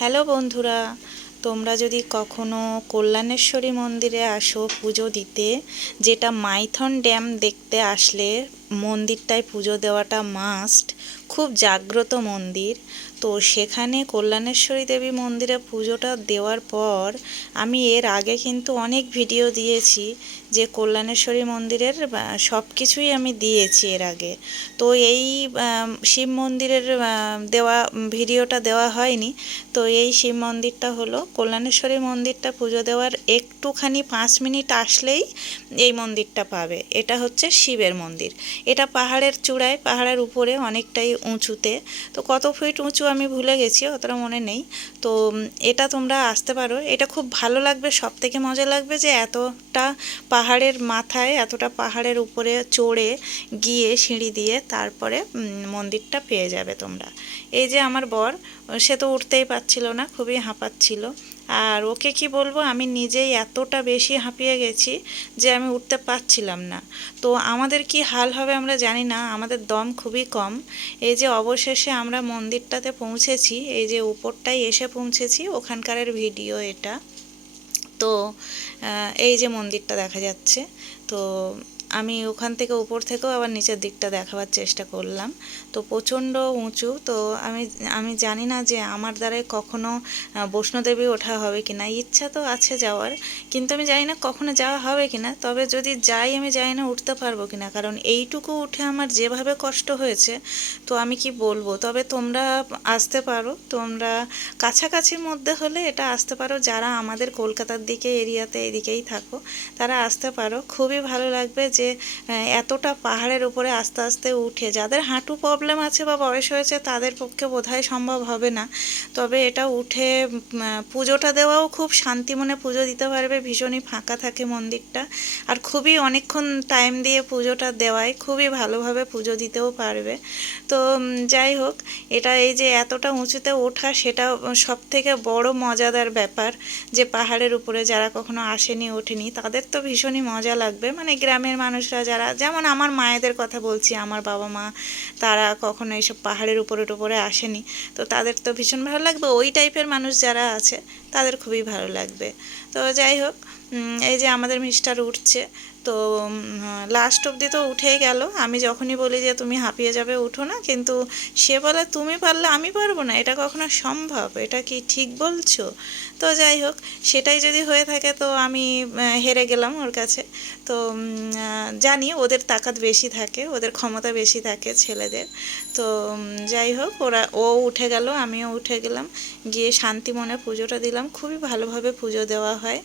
Hello বন্ধুরা, তোমরা যদি কখনো কল্যাণেশ্বরী মন্দিরে আসো পুজো দিতে, যেটা মাইথন ড্যাম দেখতে আসলে মন্দিরটায় পুজো দেওয়াটা মাস্ট। খুব জাগ্রত মন্দির। তো সেখানে কল্যাণেশ্বরী দেবী মন্দিরে পুজোটা দেওয়ার পর আমি এর আগে কিন্তু অনেক ভিডিও দিয়েছি, যে কল্যাণেশ্বরী মন্দিরের সব কিছুই আমি দিয়েছি এর আগে। তো এই শিব মন্দিরের দেওয়া ভিডিওটা দেওয়া হয়নি। তো এই শিব মন্দিরটা হলো কল্যাণেশ্বরী মন্দিরটা, পুজো দেওয়ার একটুখানি 5 মিনিট আসলেই এই মন্দিরটা পাবে। এটা হচ্ছে শিবের মন্দির। এটা পাহাড়ের চূড়ায়, পাহাড়ের উপরে অনেকটাই উঁচুতে। তো কত ফিট উঁচু আমি ভুলে গেছি, অতটা মনে নেই। তো এটা তোমরা আসতে পারো, এটা খুব ভালো লাগবে। সব থেকে মজা লাগবে যে এতটা পাহাড়ের মাথায়, এতটা পাহাড়ের উপরে চড়ে গিয়ে সিঁড়ি দিয়ে তারপরে মন্দিরটা পেয়ে যাবে তোমরা। এই যে আমার বর, সে তো উঠতেই পারছিল না, খুবই হাঁপাচ্ছিল। আর ওকে কি বলবো, আমি নিজেই এতটা বেশি হাঁপিয়ে গেছি যে আমি উঠতে পারছিলাম না। তো আমাদের কি হাল হবে আমরা জানি না, আমাদের দম খুবই কম। এই যে অবশেষে আমরা মন্দিরটাতে পৌঁছেছি, এই যে উপরটায় এসে পৌঁছেছি, ওখানকারের ভিডিও এটা। তো এই যে মন্দিরটা দেখা যাচ্ছে। তো আমি ওখান থেকে উপর থেকেও আবার নিচের দিকটা দেখাবার চেষ্টা করলাম। তো প্রচণ্ড উঁচু। তো আমি আমি জানি না যে আমার দ্বারাই কখনো বৈষ্ণোদেবী ওঠা হবে কি না। ইচ্ছা তো আছে যাওয়ার, কিন্তু আমি জানি না কখনো যাওয়া হবে কি না। তবে যদি যাই, আমি জানি না উঠতে পারবো কি না, কারণ এইটুকু উঠে আমার যেভাবে কষ্ট হয়েছে, তো আমি কি বলবো। তবে তোমরা আসতে পারো, তোমরা কাছাকাছির মধ্যে হলে এটা আসতে পারো। যারা আমাদের কলকাতার দিকে এরিয়াতে এদিকেই থাকো, তারা আসতে পারো। খুবই ভালো লাগবে যে এতটা পাহাড়ের উপরে আস্তে আস্তে উঠে। যাদের হাঁটু প্রবলেম আছে বা বয়স হয়েছে, তাদের পক্ষে বোধহয় সম্ভব হবে না। তবে এটা উঠে পুজোটা দেওয়াও খুব শান্তি মনে পুজো দিতে পারবে। ভীষণই ফাঁকা থাকে মন্দিরটা, আর খুবই অনেকক্ষণ টাইম দিয়ে পুজোটা দেওয়ায় খুবই ভালোভাবে পুজো দিতেও পারবে। তো যাই হোক, এটা এই যে এতটা উঁচুতে ওঠা, সেটা সব থেকে বড় মজাদার ব্যাপার। যে পাহাড়ের উপরে যারা কখনো আসেনি, ওঠেনি, তাদের তো ভীষণই মজা লাগবে। মানে গ্রামের মানুষরা যারা, যেমন আমার মায়েদের কথা বলছি, আমার বাবা মা, তারা কখনো এইসব পাহাড়ের উপরে টুপরে আসেনি। তো তাদের তো ভীষণ ভালো লাগবে। ওই টাইপের মানুষ যারা আছে, তাদের খুবই ভালো লাগবে। তো যাই হোক, এই যে আমাদের মিস্টার উঠছে। তো লাস্ট অবধি তো উঠেই গেল। আমি যখনই বলি যে তুমি হাঁপিয়ে যাবে, উঠো না, কিন্তু সে বলে তুমি পারলে আমি পারবো না, এটা কখনো সম্ভব? এটা কি ঠিক বলছো? তো যাই হোক, সেটাই যদি হয়ে থাকে তো আমি হেরে গেলাম ওর কাছে। তো জানি ওদের তাকাত বেশি থাকে, ওদের ক্ষমতা বেশি থাকে ছেলেদের। তো যাই হোক, ও উঠে গেল, আমিও উঠে গেলাম, গিয়ে শান্তি মনে পুজোটা দিলাম। খুবই ভালোভাবে পুজো দেওয়া হয়।